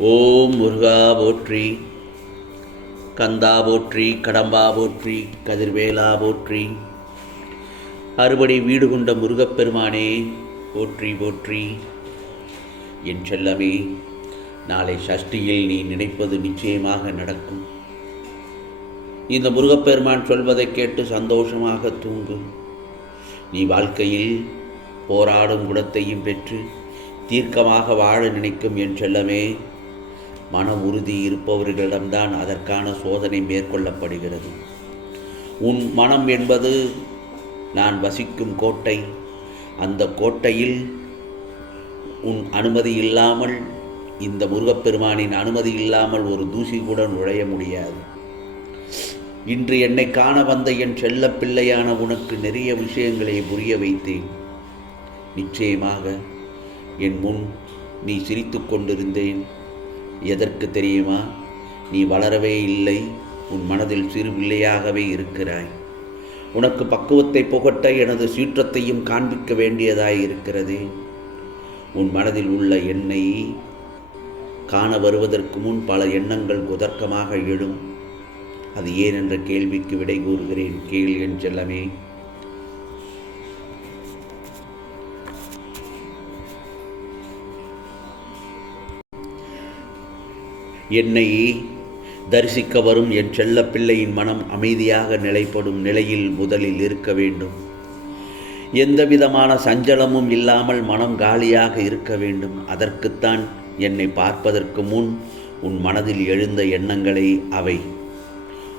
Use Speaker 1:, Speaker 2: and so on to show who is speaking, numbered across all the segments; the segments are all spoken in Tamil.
Speaker 1: ஓம் முருகா போற்றி கந்தா போற்றி கடம்பா போற்றி கதிர்வேலா போற்றி. அறுபடை வீடு கொண்ட முருகப்பெருமானே போற்றி போற்றி. என் செல்லமே நாளை சஷ்டியில் நீ நினைப்பது நிச்சயமாக நடக்கும். இந்த முருகப்பெருமான் சொல்வதை கேட்டு சந்தோஷமாக தூங்கு. நீ வாழ்க்கையில் போராடும் குணத்தையும் பெற்று தீர்க்கமாக வாழ நினைக்கும் என் செல்லமே மன உறுதி இருப்பவர்களிடம்தான் அதற்கான சோதனை மேற்கொள்ளப்படுகிறது. உன் மனம் என்பது நான் வசிக்கும் கோட்டை. அந்த கோட்டையில் உன் அனுமதி இல்லாமல் இந்த முருகப்பெருமானின் அனுமதி இல்லாமல் ஒரு தூசி கூட நுழைய முடியாது. இன்று என்னை காண வந்த என் செல்ல பிள்ளையான உனக்கு நிறைய விஷயங்களை புரிய வைத்தேன். நிச்சயமாக என் முன் நீ சிரித்து கொண்டிருந்தேன். எதற்கு தெரியுமா? நீ வளரவே இல்லை உன் மனதில் சிறு பிள்ளையாகவே இருக்கிறாய். உனக்கு பக்குவத்தை புகட்ட எனது சீற்றத்தையும் காண்பிக்க வேண்டியதாய் இருக்கிறது. உன் மனதில் உள்ள எண்ணெய் காண வருவதற்கு முன் பல எண்ணங்கள் குதர்க்கமாக எழும். அது ஏன் என்ற கேள்விக்கு விடை கூறுகிறேன். கேள் என் செல்லமே. என்னை தரிசிக்க வரும் என் செல்ல பிள்ளையின் மனம் அமைதியாக நிலைப்படும் நிலையில் முதலில் இருக்க வேண்டும். எந்த விதமான சஞ்சலமும் இல்லாமல் மனம் காலியாக இருக்க வேண்டும். அதற்குத்தான் என்னை பார்ப்பதற்கு முன் உன் மனதில் எழுந்த எண்ணங்களை அவை.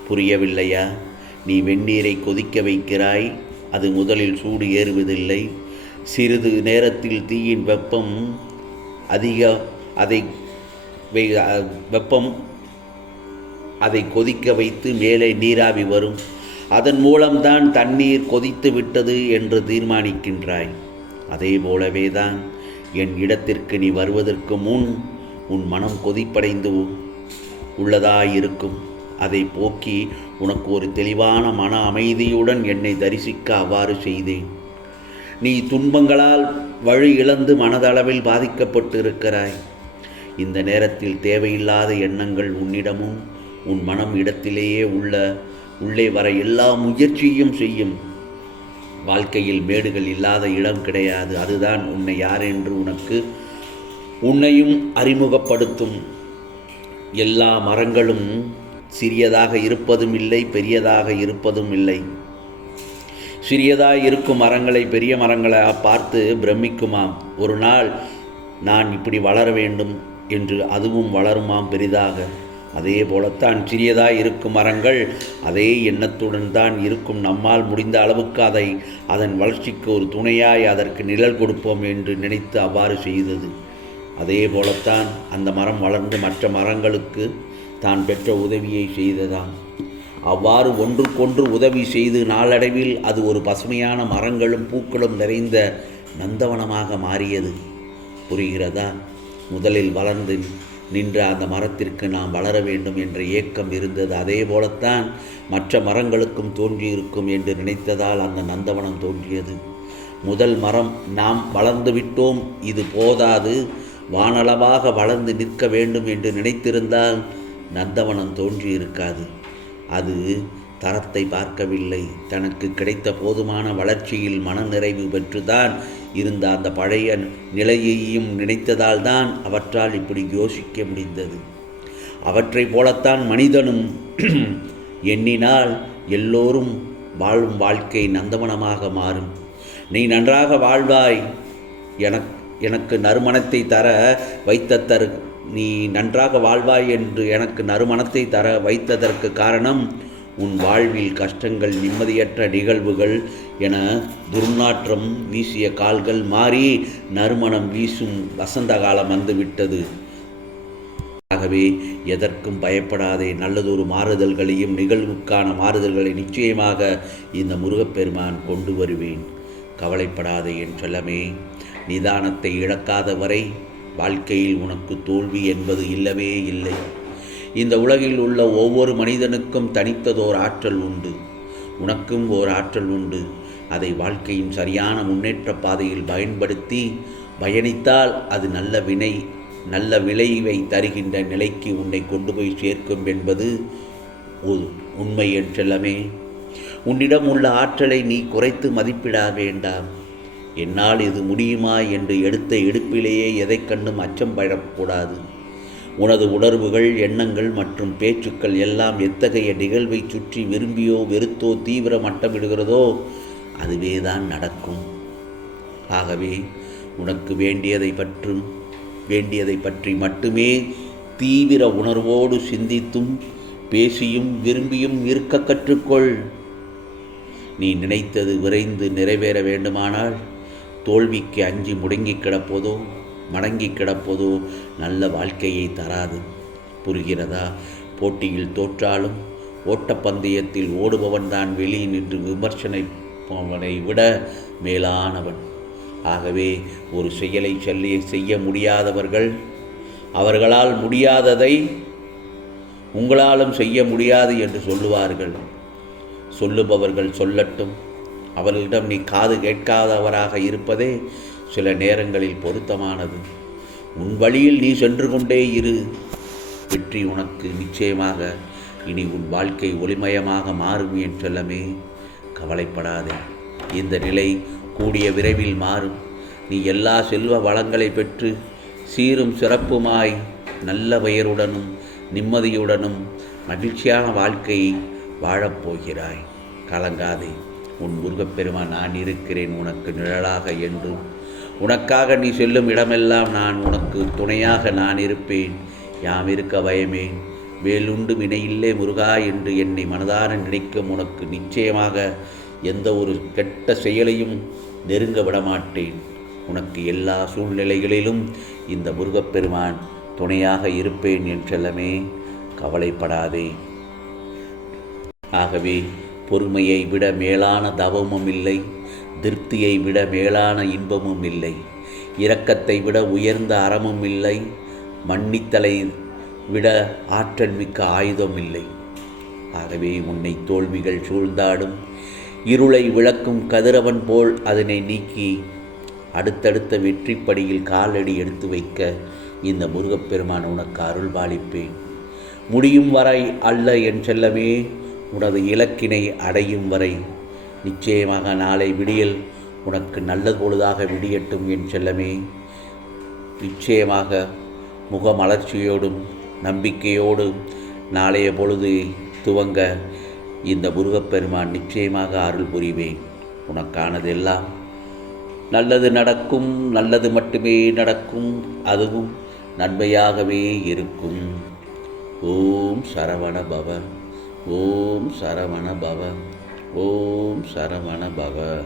Speaker 1: புரியவில்லையா? நீ வெந்நீரை கொதிக்க வைக்கிறாய். அது முதலில் சூடு ஏறுவதில்லை. சிறிது நேரத்தில் தீயின் வெப்பம் அதிக அதை வெப்பம். அதை கொதிக்க வைத்து மேலே நீராவி வரும். அதன் மூலம்தான் தண்ணீர் கொதித்து விட்டது என்று தீர்மானிக்கின்றாய். அதே போலவே தான் என் இடத்திற்கு நீ வருவதற்கு முன் உன் மனம் கொதிப்படைந்து உள்ளதாயிருக்கும். அதை போக்கி உனக்கு ஒரு தெளிவான மன அமைதியுடன் என்னை தரிசிக்க அவ்வாறு செய்தேன். நீ துன்பங்களால் வழி இழந்து மனதளவில் பாதிக்கப்பட்டு இருக்கிறாய் இந்த நேரத்தில் தேவையில்லாத எண்ணங்கள் உன்னிடமும் உன் மனம் இடத்திலேயே உள்ள உள்ளே வர எல்லா முயற்சியும் செய்யும். வாழ்க்கையில் மேடுகள் இல்லாத இடம் கிடையாது. அதுதான் உன்னை யார் என்று உனக்கு உன்னையும் அறிமுகப்படுத்தும். எல்லா மரங்களும் சிறியதாக இருப்பதும் இல்லை பெரியதாக இருப்பதும் இல்லை சிறியதாக இருக்கும் மரங்களை பெரிய மரங்களை பார்த்து பிரமிக்குமாம். ஒரு நாள் நான் இப்படி வளர வேண்டும். என்று அதுவும் வளருமாம் பெரிதாக. அதே போலத்தான் சிறியதாய் இருக்கும் மரங்கள் அதே எண்ணத்துடன் தான் இருக்கும் நம்மால் முடிந்த அளவுக்கு அதை அதன் வளர்ச்சிக்கு ஒரு துணையாய் அதற்கு நிழல் கொடுப்போம் என்று நினைத்து அவ்வாறு செய்தது. அதே போலத்தான் அந்த மரம் வளர்ந்து மற்ற மரங்களுக்கு தான் பெற்ற உதவியை செய்ததாம். அவ்வாறு ஒன்றுக்கொன்று உதவி செய்து நாளடைவில் அது ஒரு பசுமையான மரங்களும் பூக்களும் நிறைந்த நந்தவனமாக மாறியது. புரிகிறதா? முதலில் வளர்ந்து நின்ற அந்த மரத்திற்கு நாம் வளர வேண்டும் என்ற ஏக்கம் இருந்தது. அதே போலத்தான் மற்ற மரங்களுக்கும் தோன்றியிருக்கும் என்று நினைத்ததால் அந்த நந்தவனம் தோன்றியது. முதல் மரம் நாம் வளர்ந்து விட்டோம். இது போதாது. வானளவாக வளர்ந்து நிற்க வேண்டும் என்று நினைத்திருந்தால் நந்தவனம் தோன்றியிருக்காது. அது தரத்தை பார்க்கவில்லை. தனக்கு கிடைத்த போதுமான வளர்ச்சியில் மனநிறைவு பெற்றுதான் இருந்த அந்த பழைய நிலையையும் நினைத்ததால் தான் அவற்றால் இப்படி யோசிக்க முடிந்தது. அவற்றைப் போலத்தான் மனிதனும் எண்ணினால் எல்லோரும் வாழும் வாழ்க்கை நந்தவனமாக மாறும். நீ நன்றாக வாழ்வாய். எனக் எனக்கு நறுமணத்தை தர வைத்த தரு நீ நன்றாக வாழ்வாய் என்று எனக்கு நறுமணத்தை தர வைத்ததற்கு காரணம் உன் வாழ்வில் கஷ்டங்கள் நிம்மதியற்ற நிகழ்வுகள் என துர்நாற்றம் வீசிய கால்கள் மாறி நறுமணம் வீசும் வசந்த காலம் வந்துவிட்டது. ஆகவே எதற்கும் பயப்படாதே நல்லதொரு மாறுதல்களையும் நிகழ்வுக்கான மாறுதல்களை நிச்சயமாக இந்த முருகப்பெருமான் கொண்டு வருவேன். கவலைப்படாதே என் செல்லமே நிதானத்தை இழக்காத வரை வாழ்க்கையில் உனக்கு தோல்வி என்பது இல்லவே இல்லை. இந்த உலகில் உள்ள ஒவ்வொரு மனிதனுக்கும் தனித்ததோர் ஆற்றல் உண்டு. உனக்கும் ஓர் ஆற்றல் உண்டு. அதை வாழ்க்கையின் சரியான முன்னேற்ற பாதையில் பயன்படுத்தி பயணித்தால் அது நல்ல வினை நல்ல விளைவை தருகின்ற நிலைக்கு உன்னை கொண்டு போய் சேர்க்கும் என்பது உ- உண்மை என்றெல்லாமே உன்னிடம் உள்ள ஆற்றலை நீ குறைத்து மதிப்பிட வேண்டாம் என்னால் இது முடியுமா என்று எடுத்த எடுப்பிலேயே எதை கண்டும் அச்சம் படக்கூடாது. உனது உணர்வுகள் எண்ணங்கள் மற்றும் பேச்சுக்கள் எல்லாம் எத்தகைய நிகழ்வை சுற்றி விரும்பியோ வெறுத்தோ தீவிர மட்டமிடுகிறதோ அதுவே தான் நடக்கும். ஆகவே உனக்கு வேண்டியதை பற்றும் வேண்டியதை பற்றி மட்டுமே தீவிர உணர்வோடு சிந்தித்தும் பேசியும் விரும்பியும் இருக்க கற்றுக்கொள். நீ நினைத்தது விரைந்து நிறைவேற வேண்டுமானால் தோல்விக்கு அஞ்சி முடங்கி கிடப்பதோ மடங்கி கிடப்பதோ நல்ல வாழ்க்கையை தராது. புரிகிறதா? போட்டியில் தோற்றாலும் ஓட்டப்பந்தயத்தில் ஓடுபவன் தான் வெளியே நின்று விமர்சனைப்பவனை விட மேலானவன். ஆகவே ஒரு செயலை சொல்லி செய்ய முடியாதவர்கள் அவர்களால் முடியாததை உங்களாலும் செய்ய முடியாது என்று சொல்லுவார்கள். சொல்லுபவர்கள் சொல்லட்டும். அவர்களிடம் நீ காது கேட்காதவராக இருப்பதே சில நேரங்களில் பொருத்தமானது. உன் வழியில் நீ சென்று கொண்டே இரு. வெற்றி உனக்கு நிச்சயமாக இனி உன் வாழ்க்கை ஒளிமயமாக மாறும் என் செல்லமே. கவலைப்படாதே. இந்த நிலை கூடிய விரைவில் மாறும். நீ எல்லா செல்வ வளங்களை பெற்று சீரும் சிறப்புமாய் நல்ல பெயருடனும் நிம்மதியுடனும் மகிழ்ச்சியான வாழ்க்கையை வாழப்போகிறாய் கலங்காதே. உன் முருகப்பெருமா நான் இருக்கிறேன் உனக்கு நிழலாக என்றும் உனக்காக நீ செல்லும் இடமெல்லாம் நான் உனக்கு துணையாக நான் இருப்பேன். யாம் இருக்க பயமேன் வேலுண்டு வினையில்லே முருகா என்று என்னை மனதார நினைக்கும் உனக்கு நிச்சயமாக எந்த ஒரு கெட்ட செயலையும் நெருங்க விடமாட்டேன். உனக்கு எல்லா சூழ்நிலைகளிலும் இந்த முருகப்பெருமான் துணையாக இருப்பேன் என்றெல்லாமே கவலைப்படாதே. ஆகவே பொறுமையை விட மேலான தவமும் இல்லை. திருப்தியை விட மேலான இன்பமும் இல்லை. இரக்கத்தை விட உயர்ந்த அறமும் இல்லை. மன்னித்தலை விட ஆற்றல் மிக்க ஆயுதம் இல்லை. ஆகவே உன்னை தோல்விகள் சூழ்ந்தாடும். இருளை விளக்கும் கதிரவன் போல் அதனை நீக்கி அடுத்தடுத்த வெற்றிப்படியில் காலடி எடுத்து வைக்க இந்த முருகப்பெருமான் உனக்கு அருள் பாலிப்பேன். முடியும் வரை அல்ல என் செல்லமே. உனது இலக்கினை அடையும் வரை நிச்சயமாக நாளை விடியல் உனக்கு நல்ல பொழுதாக விடியட்டும் என் செல்லமே. நிச்சயமாக முகமலர்ச்சியோடும் நம்பிக்கையோடும் நாளைய பொழுது துவங்க இந்த முருகப்பெருமான் நிச்சயமாக அருள் புரிவேன். உனக்கானதெல்லாம் நல்லது நடக்கும் நல்லது மட்டுமே நடக்கும் அதுவும் நன்மையாகவே இருக்கும். ஓம் சரவண பவ ஓம் சரவண பவ. ஓம் சரவண பவ.